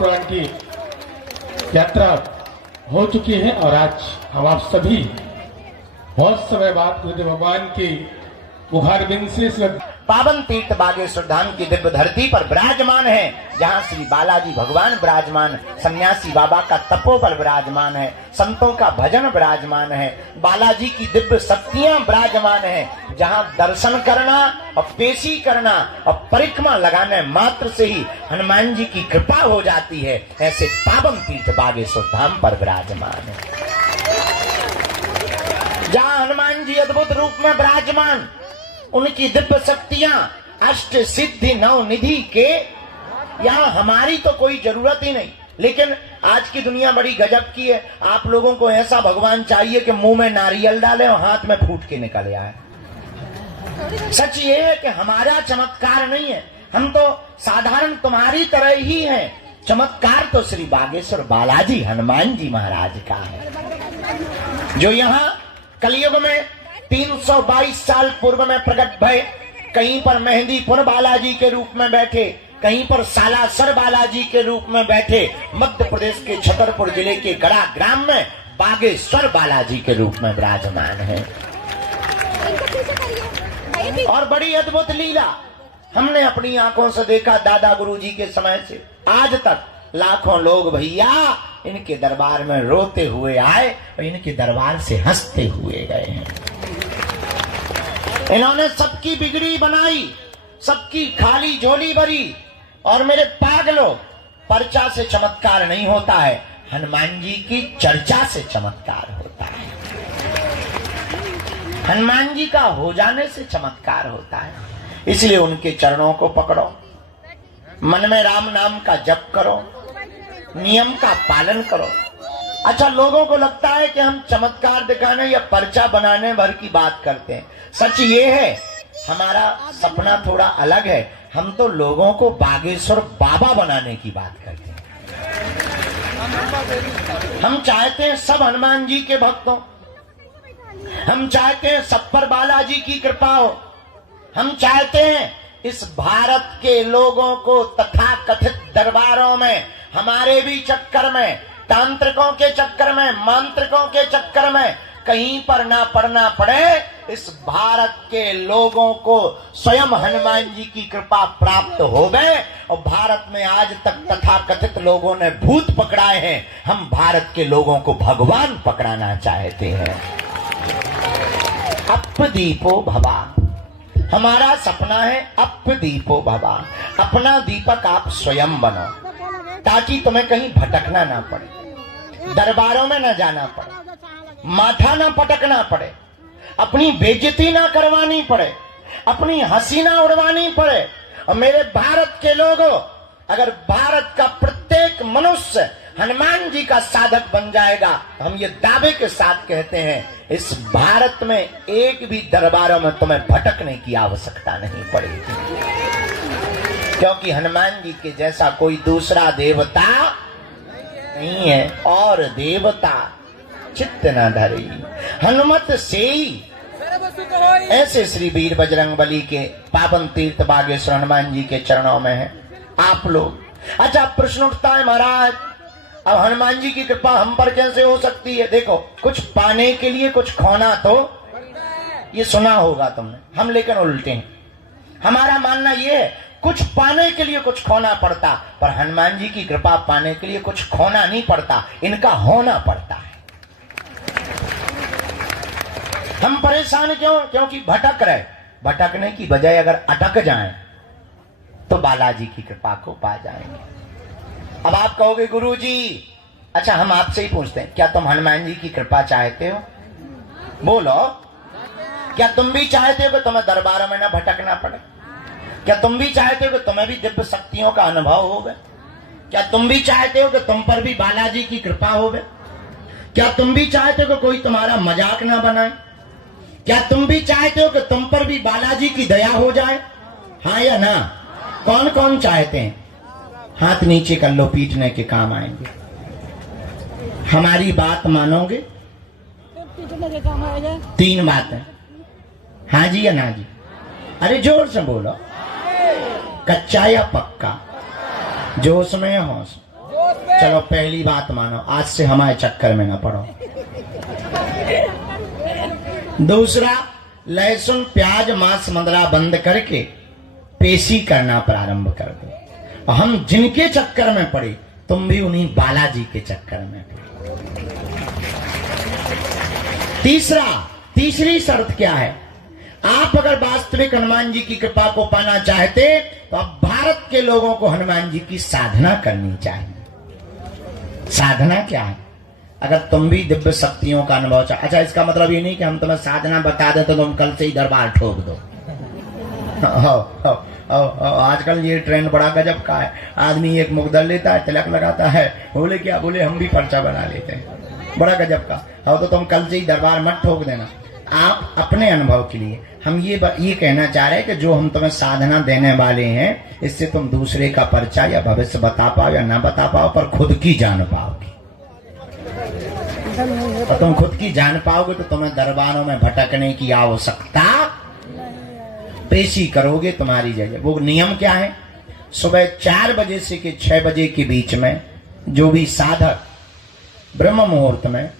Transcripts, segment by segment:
पुराण की यात्रा हो चुकी है और आज हम आप सभी बहुत समय बाद गुरुदेव भगवान की मुखारबिंद से पावन तीर्थ बागेश्वर धाम की दिव्य धरती पर विराजमान है, जहाँ श्री बालाजी भगवान विराजमान, सन्यासी बाबा का तपोबल विराजमान है, संतों का भजन विराजमान है, बालाजी की दिव्य शक्तियां विराजमान है, जहाँ दर्शन करना और पेशी करना और परिक्रमा लगाने मात्र से ही हनुमान जी की कृपा हो जाती है। ऐसे पावन तीर्थ बागेश्वर धाम पर विराजमान है, जहाँ हनुमान जी अद्भुत रूप में विराजमान, उनकी दिव्य शक्तियां अष्ट सिद्धि नव निधि के, यहाँ हमारी तो कोई जरूरत ही नहीं। लेकिन आज की दुनिया बड़ी गजब की है, आप लोगों को ऐसा भगवान चाहिए कि मुंह में नारियल डाले और हाथ में फूट के निकल आए। सच ये है कि हमारा चमत्कार नहीं है, हम तो साधारण तुम्हारी तरह ही हैं। चमत्कार तो श्री बागेश्वर बालाजी हनुमान जी महाराज का है, जो यहाँ कलयुग में 322 साल पूर्व में प्रकट भय। कहीं पर मेहंदीपुर बालाजी के रूप में बैठे, कहीं पर सालासर बालाजी के रूप में बैठे, मध्य प्रदेश के छतरपुर जिले के गड़ा ग्राम में बागेश्वर बालाजी के रूप में विराजमान है। और बड़ी अद्भुत लीला हमने अपनी आंखों से देखा। दादा गुरुजी के समय से आज तक लाखों लोग भैया इनके दरबार में रोते हुए आए और इनके दरबार से हंसते हुए गए हैं। इन्होंने सबकी बिगड़ी बनाई, सबकी खाली झोली भरी। और मेरे पागलों, पर्चा से चमत्कार नहीं होता है, हनुमान जी की चर्चा से चमत्कार होता है। हनुमान जी का हो जाने से चमत्कार होता है। इसलिए उनके चरणों को पकड़ो, मन में राम नाम का जप करो, नियम का पालन करो। अच्छा, लोगों को लगता है कि हम चमत्कार दिखाने या पर्चा बनाने भर की बात करते हैं। सच ये है, हमारा सपना थोड़ा अलग है। हम तो लोगों को बागेश्वर बाबा बनाने की बात करते हैं। हम चाहते हैं सब हनुमान जी के भक्त हो, हम चाहते हैं सब पर बालाजी की कृपा हो, हम चाहते हैं इस भारत के लोगों को तथाकथित दरबारों में, हमारे भी चक्कर में, तांत्रिकों के चक्कर में, मांत्रिकों के चक्कर में कहीं पर ना पड़ना पड़े। इस भारत के लोगों को स्वयं हनुमान जी की कृपा प्राप्त हो गए। और भारत में आज तक तथाकथित लोगों ने भूत पकड़ाए हैं, हम भारत के लोगों को भगवान पकड़ाना चाहते हैं। अपदीपो भवा, हमारा सपना है अपदीपो भवा। अपना दीपक आप स्वयं बनो, ताकि तुम्हें कहीं भटकना ना पड़े, दरबारों में ना जाना पड़े, माथा ना पटकना पड़े, अपनी बेइज्जती ना करवानी पड़े, अपनी हंसी ना उड़वानी पड़े। और मेरे भारत के लोगों, अगर भारत का प्रत्येक मनुष्य हनुमान जी का साधक बन जाएगा, तो हम ये दावे के साथ कहते हैं, इस भारत में एक भी दरबारों में तुम्हें भटकने की आवश्यकता नहीं पड़ेगी। क्योंकि हनुमान जी के जैसा कोई दूसरा देवता नहीं है। और देवता चित्त न धरी हनुमत से ही। ऐसे श्री वीर बजरंग बली के पावन तीर्थ बागेश्वर हनुमान जी के चरणों में है आप लोग। अच्छा, प्रश्न उठता है, महाराज अब हनुमान जी की कृपा हम पर कैसे हो सकती है? देखो, कुछ पाने के लिए कुछ खोना, तो ये सुना होगा तुमने, हम लेकिन उल्टे हैं। हमारा मानना ये है, कुछ पाने के लिए कुछ खोना पड़ता, पर हनुमान जी की कृपा पाने के लिए कुछ खोना नहीं पड़ता, इनका होना पड़ता है। हम परेशान क्यों? क्योंकि भटक रहे। भटकने की बजाय अगर अटक जाएं तो बालाजी की कृपा को पा जाएंगे। अब आप कहोगे गुरुजी, अच्छा हम आपसे ही पूछते हैं, क्या तुम हनुमान जी की कृपा चाहते हो? बोलो, क्या तुम भी चाहते हो कि तुम्हें दरबारों में ना भटकना पड़े? क्या तुम भी चाहते हो कि तुम्हें भी दिव्य शक्तियों का अनुभव होगा? क्या तुम भी चाहते हो कि तुम पर भी बालाजी की कृपा होवे? क्या तुम भी चाहते हो कि कोई तुम्हारा मजाक ना बनाए? क्या तुम भी चाहते हो कि तुम पर भी बालाजी की दया हो जाए? हाँ या ना? कौन कौन चाहते हैं? हाथ नीचे कर लो, पीटने के काम आएंगे। हमारी बात मानोगे? तीन बातें, हाँ जी या ना जी? अरे जोर से बोलो, कच्चा या पक्का, जोश में या होश? चलो पहली बात मानो, आज से हमारे चक्कर में ना पड़ो। दूसरा, लहसुन प्याज मांस मदिरा बंद करके पेशी करना प्रारंभ कर दो। हम जिनके चक्कर में पड़े, तुम भी उन्हीं बालाजी के चक्कर में पड़े। तीसरी शर्त क्या है? आप अगर वास्तविक हनुमान जी की कृपा को पाना चाहते तो अब भारत के लोगों को हनुमान जी की साधना करनी चाहिए। साधना क्या है? अगर तुम भी दिव्य शक्तियों का अनुभव चाह, अच्छा इसका मतलब ये नहीं कि हम तुम्हें साधना बता दें तो तुम कल से ही दरबार ठोक दो। आजकल ये ट्रेंड बड़ा गजब का है। आदमी एक मुकदर लेता है, तिलक लगाता है, बोले क्या बोले हम भी पर्चा बना लेते हैं, बड़ा गजब का। तो तुम कल से ही दरबार मत ठोक देना। आप अपने अनुभव के लिए हम ये कहना चाह रहे हैं कि जो हम तुम्हें साधना देने वाले हैं, इससे तुम दूसरे का पर्चा या भविष्य बता पाओ या ना बता पाओ, पर खुद की जान पाओगे। और तुम खुद की जान पाओगे तो तुम्हें दरबारों में भटकने की आवश्यकता, पेशी करोगे तुम्हारी जगह। वो नियम क्या है? सुबह 4 बजे से के 6 बजे के बीच में जो भी साधक ब्रह्म मुहूर्त में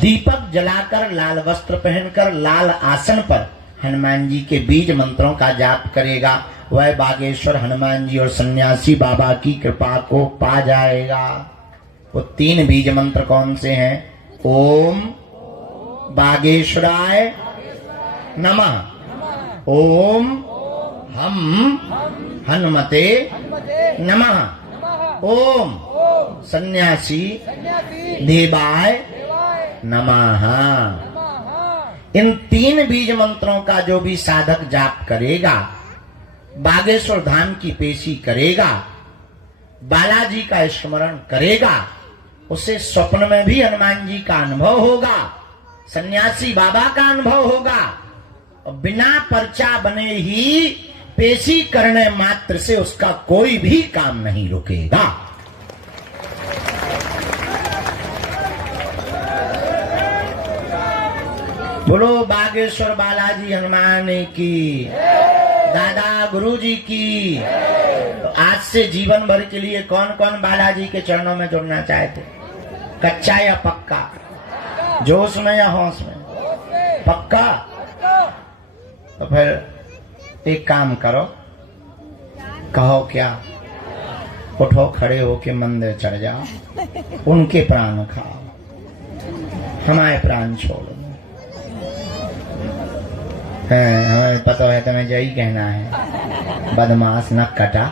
दीपक जलाकर, लाल वस्त्र पहनकर, लाल आसन पर हनुमान जी के बीज मंत्रों का जाप करेगा, वह बागेश्वर हनुमान जी और सन्यासी बाबा की कृपा को पा जाएगा। वो 3 बीज मंत्र कौन से हैं? ओम बागेश्वराय नमः, ओम हम हनुमते नमः, ओम सन्यासी देवाय नमः। इन 3 बीज मंत्रों का जो भी साधक जाप करेगा, बागेश्वर धाम की पेशी करेगा, बालाजी का स्मरण करेगा, उसे स्वप्न में भी हनुमान जी का अनुभव होगा, सन्यासी बाबा का अनुभव होगा, और बिना पर्चा बने ही पेशी करने मात्र से उसका कोई भी काम नहीं रुकेगा। बोलो बागेश्वर बालाजी हनुमान की, दादा गुरु जी की। तो आज से जीवन भर के लिए कौन कौन बालाजी के चरणों में जुड़ना चाहते? कच्चा या पक्का? जोश में या होश में? पक्का? तो फिर एक काम करो, कहो क्या? उठो, खड़े होके मंदिर चढ़ जाओ, उनके प्राण खाओ, हमारे प्राण छोड़ो। हमें पता है तुम्हें यही कहना है, बदमाश नक कटा।